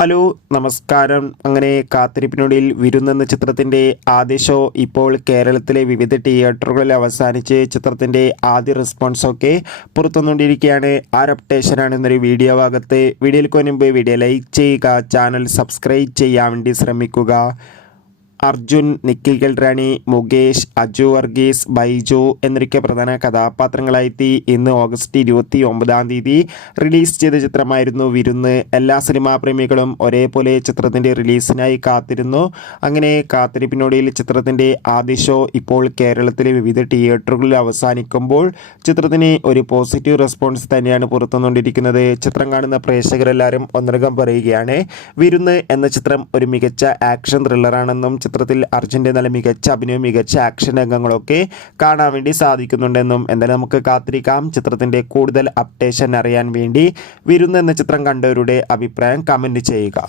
Hello നമസ്കാരം. അങ്ങനെ കാത്തിരിപ്പിനൊടുവിൽ വിരുന്ന് എന്ന ചിത്രത്തിൻ്റെ ആദ്യ ഷോ ഇപ്പോൾ കേരളത്തിലെ വിവിധ തിയേറ്ററുകളിൽ അവസാനിച്ച് ചിത്രത്തിൻ്റെ ആദ്യ റെസ്പോൺസൊക്കെ പുറത്തുവന്നുകൊണ്ടിരിക്കുകയാണ്. ആ ഒരു അപ്ഡേഷനാണ് ഇന്നൊരു വീഡിയോ ഭാഗത്ത്. വീഡിയോയിലേക്ക് മുൻപ് വീഡിയോ ലൈക്ക് ചെയ്യുക, ചാനൽ സബ്സ്ക്രൈബ് ചെയ്യാൻ വേണ്ടി ശ്രമിക്കുക. അർജുൻ, നിഖിൽ ഗൽറാണി, മുകേഷ്, അജു വർഗീസ്, ബൈജു എന്നൊക്കെ പ്രധാന കഥാപാത്രങ്ങളായെത്തി ഇന്ന് ഓഗസ്റ്റ് 29 റിലീസ് ചെയ്ത ചിത്രമായിരുന്നു വിരുന്ന്. എല്ലാ സിനിമാ പ്രേമികളും ഒരേപോലെ ചിത്രത്തിൻ്റെ റിലീസിനായി കാത്തിരുന്നു. അങ്ങനെ കാത്തിരിപ്പിനൊടുവിൽ ചിത്രത്തിൻ്റെ ആദ്യ ഷോ ഇപ്പോൾ കേരളത്തിലെ വിവിധ തിയേറ്ററുകളിൽ അവസാനിക്കുമ്പോൾ ചിത്രത്തിന് ഒരു പോസിറ്റീവ് റെസ്പോൺസ് തന്നെയാണ് പുറത്തുവന്നുകൊണ്ടിരിക്കുന്നത്. ചിത്രം കാണുന്ന പ്രേക്ഷകരെല്ലാവരും ഒന്നടങ്കം പറയുകയാണ്, വിരുന്ന് എന്ന ചിത്രം ഒരു മികച്ച ആക്ഷൻ ത്രില്ലറാണെന്നും ചിത്രത്തിൽ അർജുൻ്റെ നല്ല മികച്ച അഭിനയവും മികച്ച ആക്ഷൻ രംഗങ്ങളൊക്കെ കാണാൻ വേണ്ടി സാധിക്കുന്നുണ്ടെന്നും. എന്തായാലും നമുക്ക് കാത്തിരിക്കാം ചിത്രത്തിൻ്റെ കൂടുതൽ അപ്ഡേഷൻ അറിയാൻ വേണ്ടി. വിരുന്ന് എന്ന ചിത്രം കണ്ടവരുടെ അഭിപ്രായം കമൻറ്റ് ചെയ്യുക.